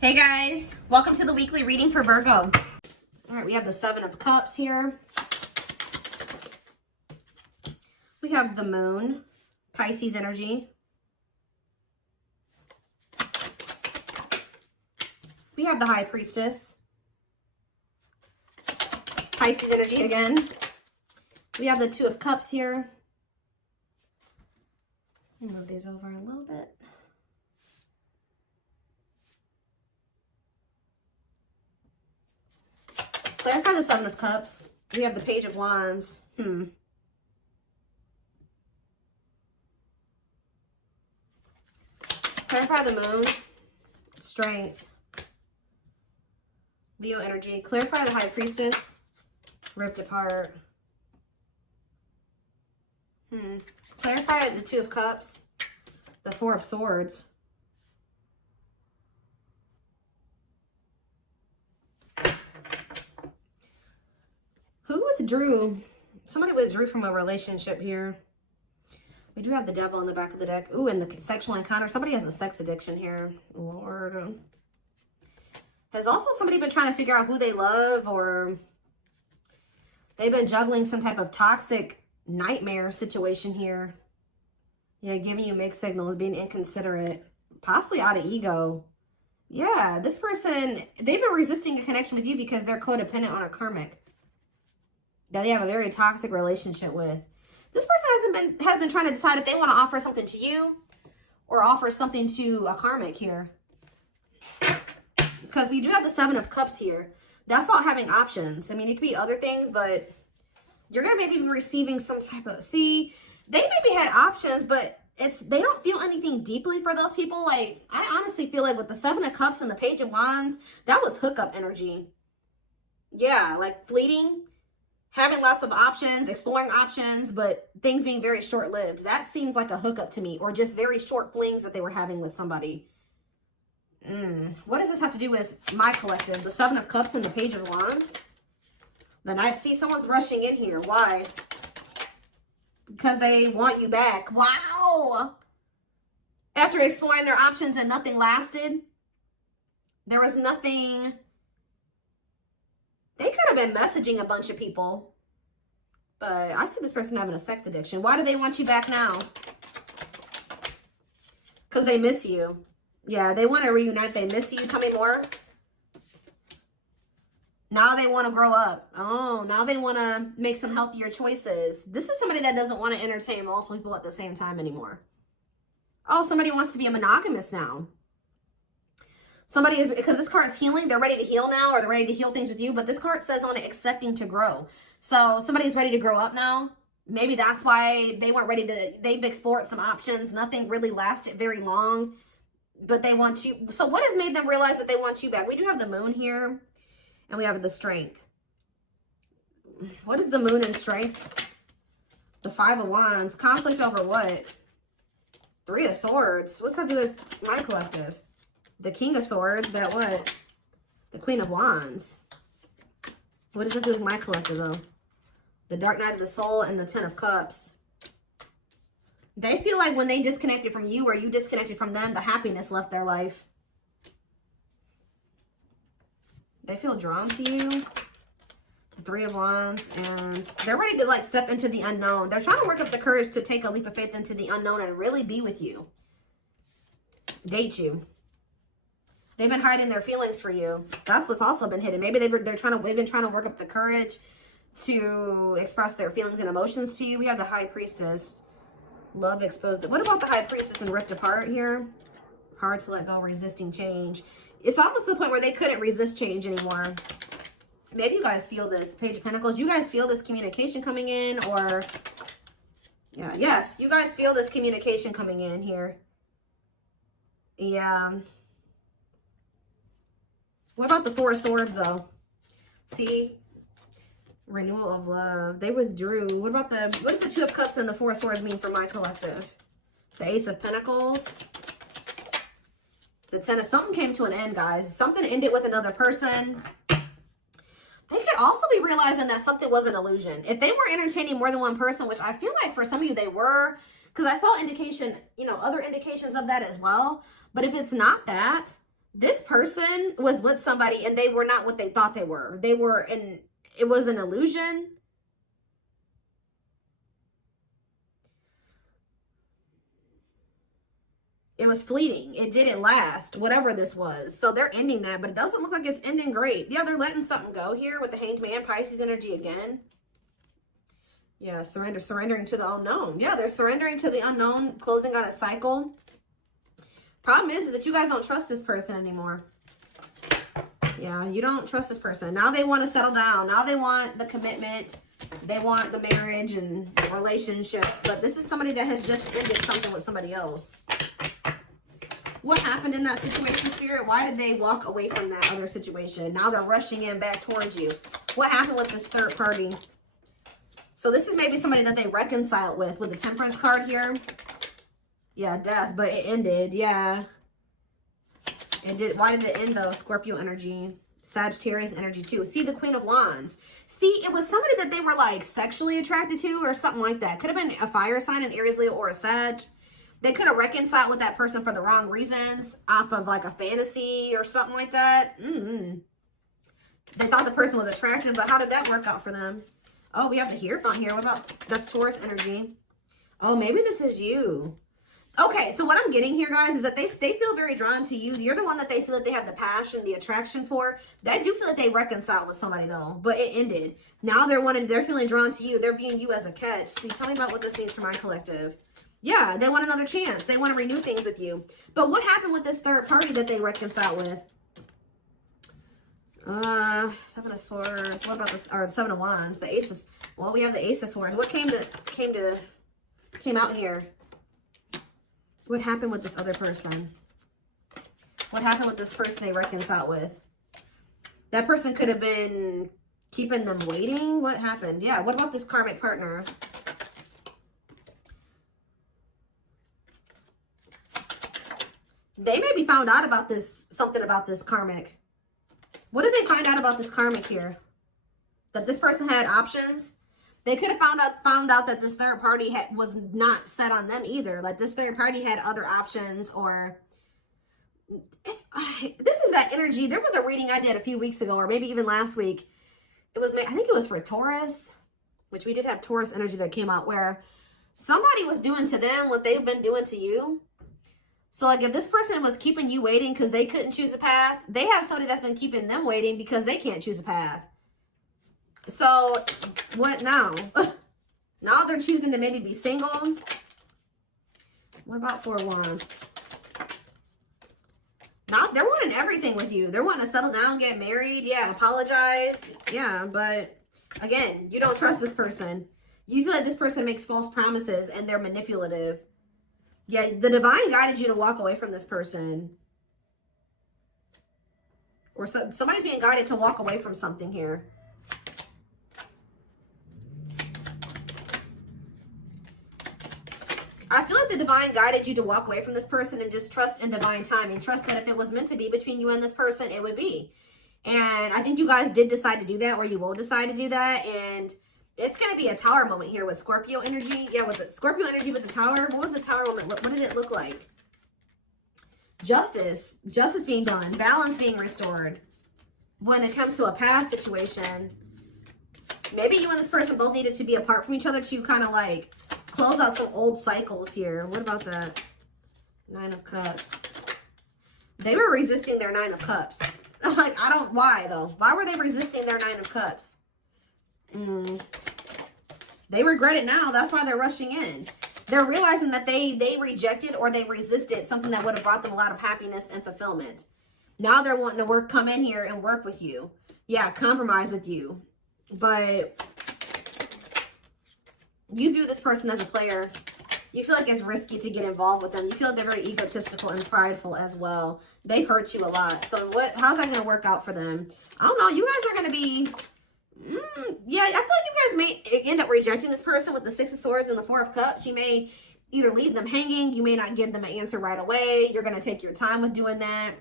Hey guys, welcome to the weekly reading for Virgo. All right, we have the Seven of Cups here. We have the Moon, Pisces energy. We have the High Priestess, Pisces energy again. We have the Two of Cups here. Let me move these over a little bit. Clarify the Seven of Cups. We have the Page of Wands. Clarify the Moon. Strength. Leo energy. Clarify the High Priestess. Ripped apart. Clarify the Two of Cups. The Four of Swords. Who withdrew? Somebody withdrew from a relationship here. We do have the Devil in the back of the deck. Ooh, and the sexual encounter. Somebody has a sex addiction here. Lord. Has also somebody been trying to figure out who they love, or they've been juggling some type of toxic nightmare situation here. Yeah, giving you mixed signals, being inconsiderate, possibly out of ego. Yeah, this person, they've been resisting a connection with you because they're codependent on a karmic that they have a very toxic relationship with. This person has been trying to decide if they want to offer something to you or offer something to a karmic here. Because we do have the Seven of Cups here. That's about having options. I mean, it could be other things, but you're going to maybe be receiving some type of... See, they maybe had options, but they don't feel anything deeply for those people. Like, I honestly feel like with the Seven of Cups and the Page of Wands, that was hookup energy. Yeah, like fleeting. Having lots of options, exploring options, but things being very short-lived. That seems like a hookup to me, or just very short flings that they were having with somebody. What does this have to do with my collective? The Seven of Cups and the Page of Wands? Then I see someone's rushing in here. Why? Because they want you back. Wow! After exploring their options and nothing lasted, there was nothing... They could have been messaging a bunch of people. But I see this person having a sex addiction. Why do they want you back now? Because they miss you. Yeah, they want to reunite. They miss you. Tell me more. Now they want to grow up. Oh, now they want to make some healthier choices. This is somebody that doesn't want to entertain multiple people at the same time anymore. Oh, somebody wants to be a monogamous now. Somebody is, because this card is healing, they're ready to heal now, or they're ready to heal things with you, but this card says on it, accepting to grow. So somebody's ready to grow up now. Maybe that's why they weren't ready to, they've explored some options. Nothing really lasted very long, but they want you. So what has made them realize that they want you back? We do have the Moon here, and we have the Strength. What is the Moon and Strength? The Five of Wands. Conflict over what? Three of Swords. What's that do with my collective? The King of Swords, that what? The Queen of Wands. What does it do with my collective, though? The Dark Night of the Soul and the Ten of Cups. They feel like when they disconnected from you or you disconnected from them, the happiness left their life. They feel drawn to you. The Three of Wands. And they're ready to, like, step into the unknown. They're trying to work up the courage to take a leap of faith into the unknown and really be with you. Date you. They've been hiding their feelings for you. That's what's also been hidden. Maybe they've been trying to work up the courage to express their feelings and emotions to you. We have the High Priestess. Love exposed. What about the High Priestess and ripped apart here? Hard to let go, resisting change. It's almost to the point where they couldn't resist change anymore. Maybe you guys feel this. Page of Pentacles. You guys feel this communication coming in, or... Yeah, yes. You guys feel this communication coming in here. Yeah. What about the Four of Swords, though? See? Renewal of love. They withdrew. What about what does the Two of Cups and the Four of Swords mean for my collective? The Ace of Pentacles. The Ten of... Something came to an end, guys. Something ended with another person. They could also be realizing that something was an illusion. If they were entertaining more than one person, which I feel like for some of you they were, because I saw indication, other indications of that as well. But if it's not that, This person was with somebody and they were not what they thought they were. They were in, it was an illusion. It was fleeting. It didn't last, whatever this was. So they're ending that, but it doesn't look like it's ending great. Yeah, they're letting something go here with the Hanged Man, Pisces energy again. Yeah, surrendering to the unknown. Yeah, they're surrendering to the unknown, closing out a cycle. Problem is that you guys don't trust this person anymore. Yeah, you don't trust this person. Now they want to settle down. Now they want the commitment. They want the marriage and the relationship. But this is somebody that has just ended something with somebody else. What happened in that situation, Spirit? Why did they walk away from that other situation? Now they're rushing in back towards you. What happened with this third party? So this is maybe somebody that they reconciled with the Temperance card here. Yeah, death, but it ended. Yeah. It did. Why did it end though? Scorpio energy. Sagittarius energy too. See, the Queen of Wands. See, it was somebody that they were like sexually attracted to or something like that. Could have been a fire sign, an Aries, Leo, or a Sag. They could have reconciled with that person for the wrong reasons off of like a fantasy or something like that. They thought the person was attractive, but how did that work out for them? Oh, we have the Hierophant here. What about, that's Taurus energy. Oh, maybe this is you. Okay, so what I'm getting here, guys, is that they feel very drawn to you. You're the one that they feel that they have the passion, the attraction for. They do feel that they reconciled with somebody, though, but it ended. Now they're feeling drawn to you. They're viewing you as a catch. See, tell me about what this means for my collective. Yeah, they want another chance. They want to renew things with you. But what happened with this third party that they reconciled with? Seven of Swords. What about this? Or Seven of Wands. The Aces. Well, we have the Ace of Swords. What came out here? What happened with this other person? What happened with this person they reconciled with? That person could have been keeping them waiting. What happened? Yeah, what about this karmic partner? They maybe found out about this, something about this karmic. What did they find out about this karmic here? That this person had options? They could have found out that this third party was not set on them either. Like this third party had other options, or this is that energy. There was a reading I did a few weeks ago, or maybe even last week. It was, I think it was for Taurus, which we did have Taurus energy that came out, where somebody was doing to them what they've been doing to you. So like if this person was keeping you waiting because they couldn't choose a path, they have somebody that's been keeping them waiting because they can't choose a path. So what now? Now they're choosing to maybe be single. What about Four of Wands? Now they're wanting everything with you. They're wanting to settle down, get married. Yeah, apologize. Yeah, but again, you don't trust this person. You feel like this person makes false promises and they're manipulative. Yeah, the divine guided you to walk away from this person. Or somebody's being guided to walk away from something here. I feel like the divine guided you to walk away from this person and just trust in divine timing. Trust that if it was meant to be between you and this person, it would be. And I think you guys did decide to do that, or you will decide to do that. And it's going to be a tower moment here with Scorpio energy. Yeah, with the Scorpio energy with the tower. What was the tower moment? What did it look like? Justice. Justice being done. Balance being restored. When it comes to a past situation, maybe you and this person both needed to be apart from each other to kind of like close out some old cycles here. What about that? Nine of Cups. They were resisting their Nine of Cups. Like, why though? Why were they resisting their Nine of Cups? They regret it now. That's why they're rushing in. They're realizing that they rejected or they resisted something that would have brought them a lot of happiness and fulfillment. Now they're wanting to come in here and work with you. Yeah, compromise with you. But you view this person as a player. You feel like it's risky to get involved with them. You feel like they're very egotistical and prideful as well. They've hurt you a lot. So how's that going to work out for them? I don't know. You guys are going to be... yeah, I feel like you guys may end up rejecting this person with the Six of Swords and the Four of Cups. You may either leave them hanging. You may not give them an answer right away. You're going to take your time with doing that.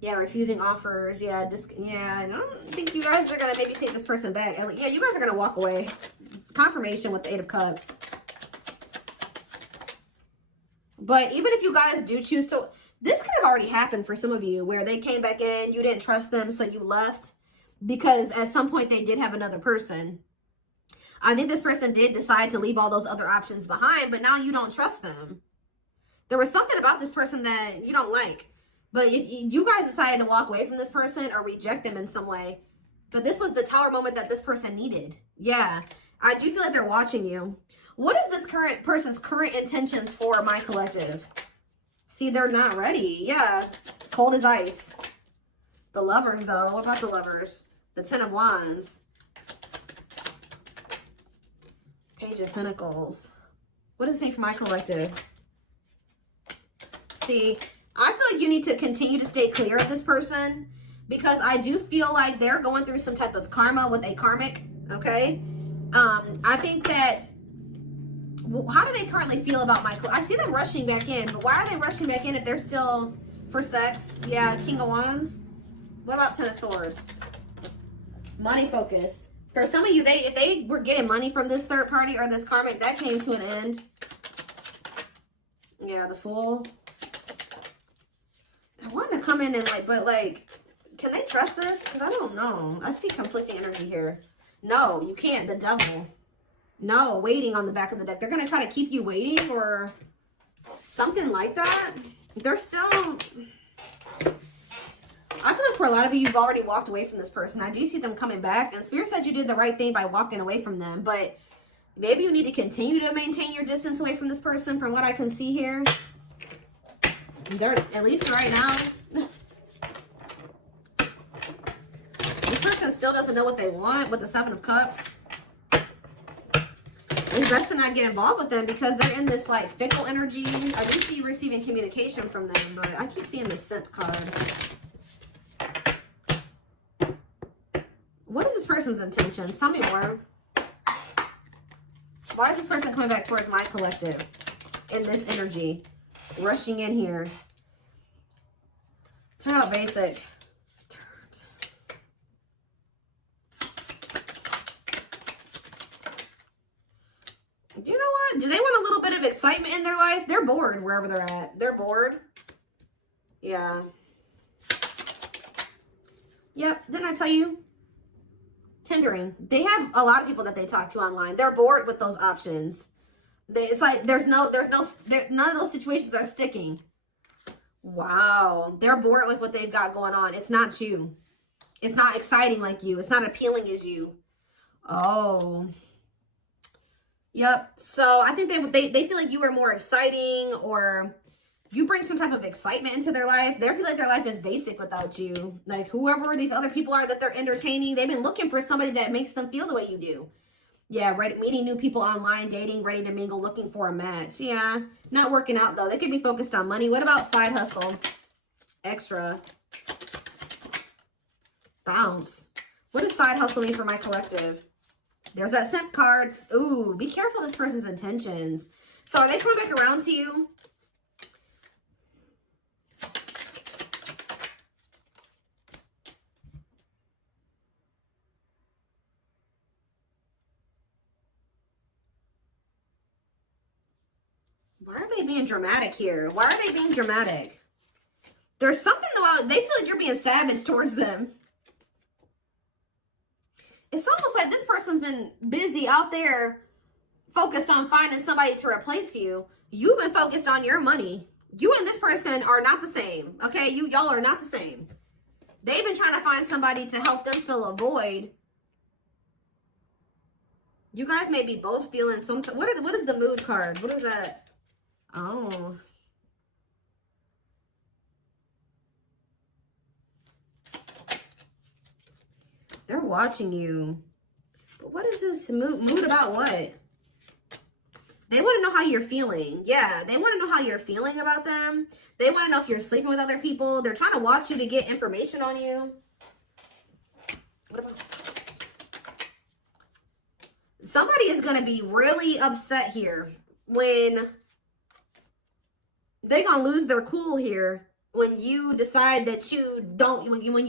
Yeah, refusing offers. Yeah, I don't think you guys are going to maybe take this person back. Yeah, you guys are going to walk away. Confirmation with the Eight of Cups. But even if you guys do choose to... This could have already happened for some of you where they came back in, you didn't trust them, so you left because at some point they did have another person. I think this person did decide to leave all those other options behind, but now you don't trust them. There was something about this person that you don't like. But if you guys decided to walk away from this person or reject them in some way, but this was the Tower moment that this person needed. Yeah, I do feel like they're watching you. What is this current person's current intentions for my collective? See, they're not ready. Yeah, cold as ice. The Lovers, though. What about the Lovers? The Ten of Wands. Page of Pentacles. What does it say for my collective? See, I feel like you need to continue to stay clear of this person because I do feel like they're going through some type of karma with a karmic, okay? I think that, how do they currently feel about my, I see them rushing back in, but why are they rushing back in if they're still for sex? Yeah, King of Wands. What about Ten of Swords? Money focused. For some of you, if they were getting money from this third party or this karmic, that came to an end. Yeah, the Fool. I want to come in and but can they trust this? Because I don't know. I see conflicting energy here. No, you can't. The Devil. No, waiting on the back of the deck. They're going to try to keep you waiting or something like that. They're still... I feel like for a lot of you, you've already walked away from this person. I do see them coming back. And Spirit said you did the right thing by walking away from them. But maybe you need to continue to maintain your distance away from this person from what I can see here. They're, at least right now, this person still doesn't know what they want with the Seven of Cups. It's best to not get involved with them because they're in this like fickle energy. I do see you receiving communication from them, but I keep seeing the Simp card. What is this person's intentions? Tell me more. Why is this person coming back towards my collective in this energy? Rushing in here. Turn out basic. Do you know what? Do they want a little bit of excitement in their life? They're bored wherever they're at. They're bored. Yeah. Yep. Didn't I tell you? Tendering. They have a lot of people that they talk to online. They're bored with those options. It's like none of those situations are sticking. Wow. They're bored with what they've got going on. It's not you. It's not exciting like you. It's not appealing as you. Oh. Yep. So I think they feel like you are more exciting or you bring some type of excitement into their life. They feel like their life is basic without you. Like whoever these other people are that they're entertaining, they've been looking for somebody that makes them feel the way you do. Yeah, right. Meeting new people online, dating, ready to mingle, looking for a match. Yeah, not working out though. They could be focused on money. What about side hustle? Extra. Bounce. What does side hustle mean for my collective? There's that Simp cards. Ooh, be careful this person's intentions. So are they coming back around to you? Why are they being dramatic here? Why are they being dramatic? There's something about, they feel like you're being savage towards them. It's almost like this person's been busy out there focused on finding somebody to replace you. You've been focused on your money. You and this person are not the same. Okay, y'all are not the same. They've been trying to find somebody to help them fill a void. You guys may be both feeling some, what is the mood card? What is that? Oh. They're watching you. But what is this mood about what? They want to know how you're feeling. Yeah, they want to know how you're feeling about them. They want to know if you're sleeping with other people. They're trying to watch you to get information on you. What about... Somebody is going to be really upset here when they're going to lose their cool here when you decide that you don't,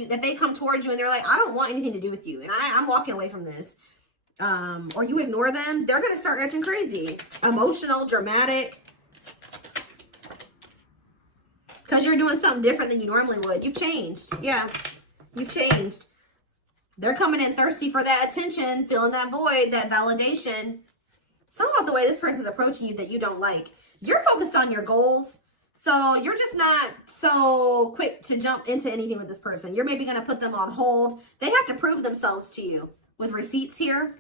that they come towards you and they're like, I don't want anything to do with you. And I'm walking away from this. Or you ignore them, they're going to start acting crazy. Emotional, dramatic. Because you're doing something different than you normally would. You've changed. Yeah, you've changed. They're coming in thirsty for that attention, filling that void, that validation. Something about the way this person's approaching you that you don't like. You're focused on your goals. So you're just not so quick to jump into anything with this person. You're maybe going to put them on hold. They have to prove themselves to you with receipts here.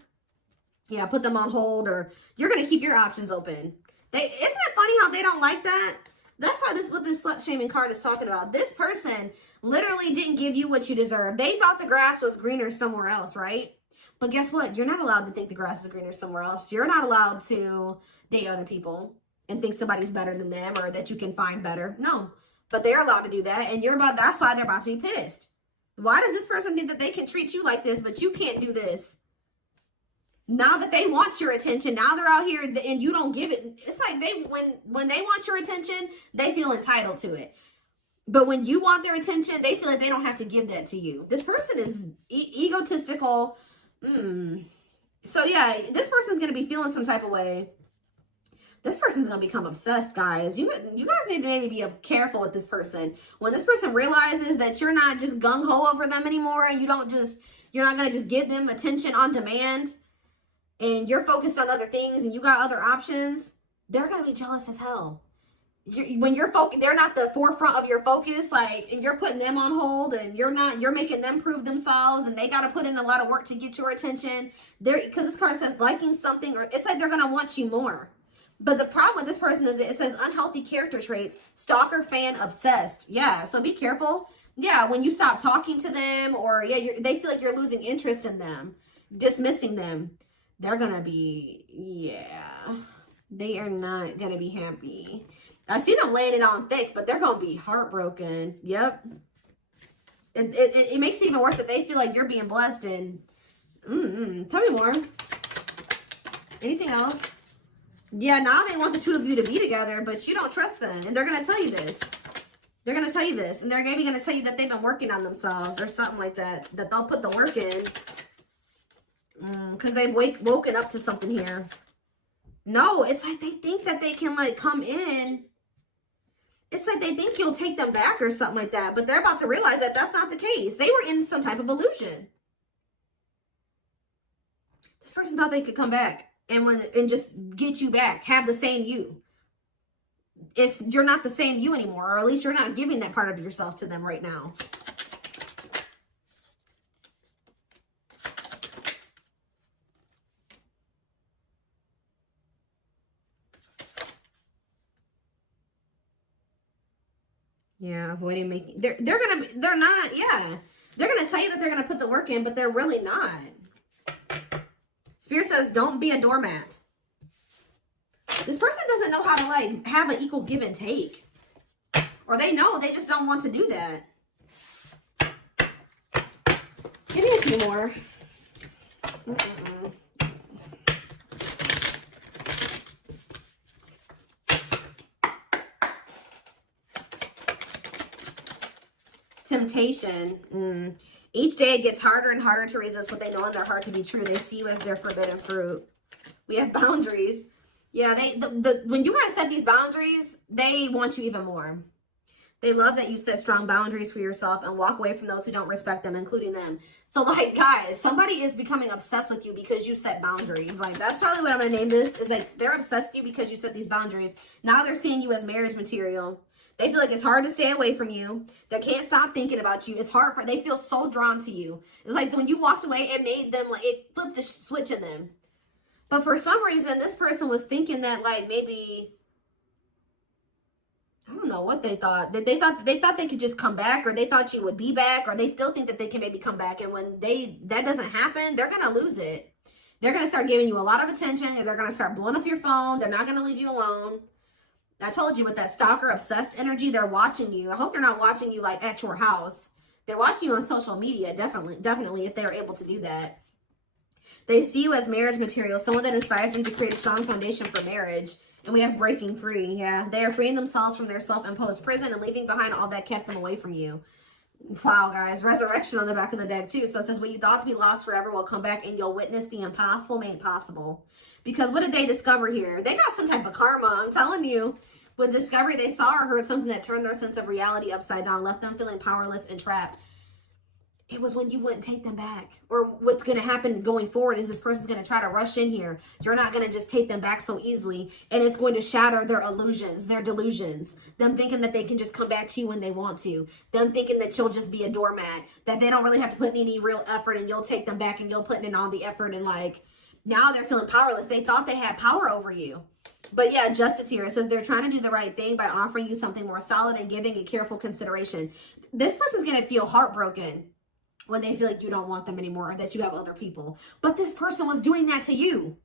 Yeah, put them on hold, or you're going to keep your options open. Isn't it funny how they don't like that? That's why what this slut shaming card is talking about. This person literally didn't give you what you deserve. They thought the grass was greener somewhere else, right? But guess what? You're not allowed to think the grass is greener somewhere else. You're not allowed to date other people and think somebody's better than them or that you can find better. No, but they're allowed to do that. And that's why they're about to be pissed. Why does this person think that they can treat you like this, but you can't do this? Now that they want your attention, now they're out here and you don't give it. It's like when they want your attention, they feel entitled to it. But when you want their attention, they feel like they don't have to give that to you. This person is egotistical. So yeah, this person's going to be feeling some type of way. This person's going to become obsessed, guys. You guys need to maybe be careful with this person. When this person realizes that you're not just gung-ho over them anymore, and you're not going to just give them attention on demand, and you're focused on other things and you got other options, they're going to be jealous as hell. When you're focused, they're not the forefront of your focus, like, and you're putting them on hold, and you're making them prove themselves, and they got to put in a lot of work to get your attention. Because this card says liking something, or it's like they're going to want you more. But the problem with this person is it says unhealthy character traits, stalker, fan, obsessed. Yeah, so be careful. Yeah, when you stop talking to them, or they feel like you're losing interest in them, dismissing them, they're going to be, they are not going to be happy. I see them laying it on thick, but they're going to be heartbroken. Yep. It makes it even worse that they feel like you're being blessed. And tell me more. Anything else? Yeah, now they want the two of you to be together, but you don't trust them. And they're going to tell you this. They're going to tell you this. And they're maybe going to tell you that they've been working on themselves or something like that. That they'll put the work in. Because they've woken up to something here. No, it's like they think that they can, like, come in. It's like they think you'll take them back or something like that. But they're about to realize that that's not the case. They were in some type of illusion. This person thought they could come back and just get you back. Have the same you. You're not the same you anymore. Or at least you're not giving that part of yourself to them right now. Yeah, avoiding making, they're gonna tell you that they're gonna put the work in, but they're really not. Spirit says, don't be a doormat. This person doesn't know how to, like, have an equal give and take. Or they know, they just don't want to do that. Give me a few more. Temptation. Each day it gets harder and harder to resist what they know in their heart to be true. They see you as their forbidden fruit. We have boundaries. Yeah, when you guys set these boundaries, they want you even more. They love that you set strong boundaries for yourself and walk away from those who don't respect them, including them. So, like, guys, somebody is becoming obsessed with you because you set boundaries. Like, that's probably what I'm going to name this. Is like, they're obsessed with you because you set these boundaries. Now they're seeing you as marriage material. They feel like it's hard to stay away from you. They can't stop thinking about you. It's hard they feel so drawn to you. It's like when you walked away, it made them, like, it flipped the switch in them. But for some reason, this person was thinking that, like, maybe, I don't know what they thought. They thought they could just come back, or they thought you would be back, or they still think that they can maybe come back. And when that doesn't happen, they're going to lose it. They're going to start giving you a lot of attention, and they're going to start blowing up your phone. They're not going to leave you alone. I told you, with that stalker obsessed energy, they're watching you. I hope they're not watching you, like, at your house. They're watching you on social media, definitely, if they're able to do that. They see you as marriage material, someone that inspires them to create a strong foundation for marriage. And we have breaking free. Yeah, they are freeing themselves from their self-imposed prison and leaving behind all that kept them away from you. Wow, guys. Resurrection on the back of the deck, too. So it says, what you thought to be lost forever will come back, and you'll witness the impossible made possible. Because what did they discover here? They got some type of karma, I'm telling you. With discovery, they saw or heard something that turned their sense of reality upside down, left them feeling powerless and trapped. It was when you wouldn't take them back. Or what's going to happen going forward is this person's going to try to rush in here. You're not going to just take them back so easily. And it's going to shatter their illusions, their delusions. Them thinking that they can just come back to you when they want to. Them thinking that you'll just be a doormat. That they don't really have to put in any real effort and you'll take them back and you'll put in all the effort. And like, now they're feeling powerless. They thought they had power over you. But yeah, justice here. It says they're trying to do the right thing by offering you something more solid and giving it careful consideration. This person's going to feel heartbroken when they feel like you don't want them anymore or that you have other people. But this person was doing that to you.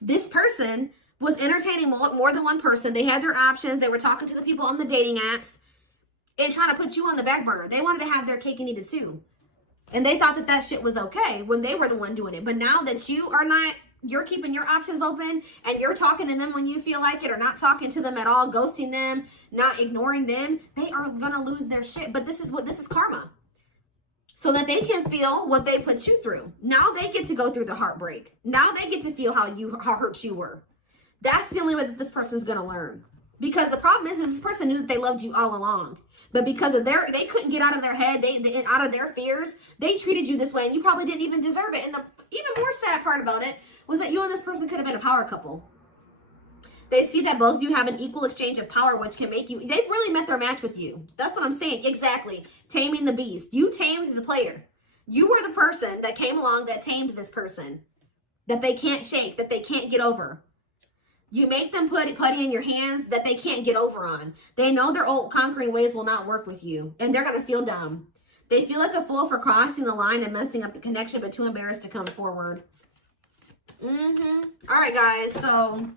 This person was entertaining more than one person. They had their options. They were talking to the people on the dating apps and trying to put you on the back burner. They wanted to have their cake and eat it too. And they thought that that shit was okay when they were the one doing it. But now that you are not, you're keeping your options open and you're talking to them when you feel like it or not talking to them at all, ghosting them, not ignoring them, they are going to lose their shit. But this is karma. So that they can feel what they put you through. Now they get to go through the heartbreak. Now they get to feel how hurt you were. That's the only way that this person's going to learn. Because the problem is this person knew that they loved you all along. But because of they couldn't get out of their head, they out of their fears, they treated you this way and you probably didn't even deserve it. And the even more sad part about it was that you and this person could have been a power couple. They see that both of you have an equal exchange of power, which can make you, they've really met their match with you. That's what I'm saying. Exactly. Taming the beast. You tamed the player. You were the person that came along that tamed this person. That they can't shake, that they can't get over. You make them put putty in your hands that they can't get over on. They know their old conquering ways will not work with you. And they're going to feel dumb. They feel like a fool for crossing the line and messing up the connection, but too embarrassed to come forward. All right, guys. So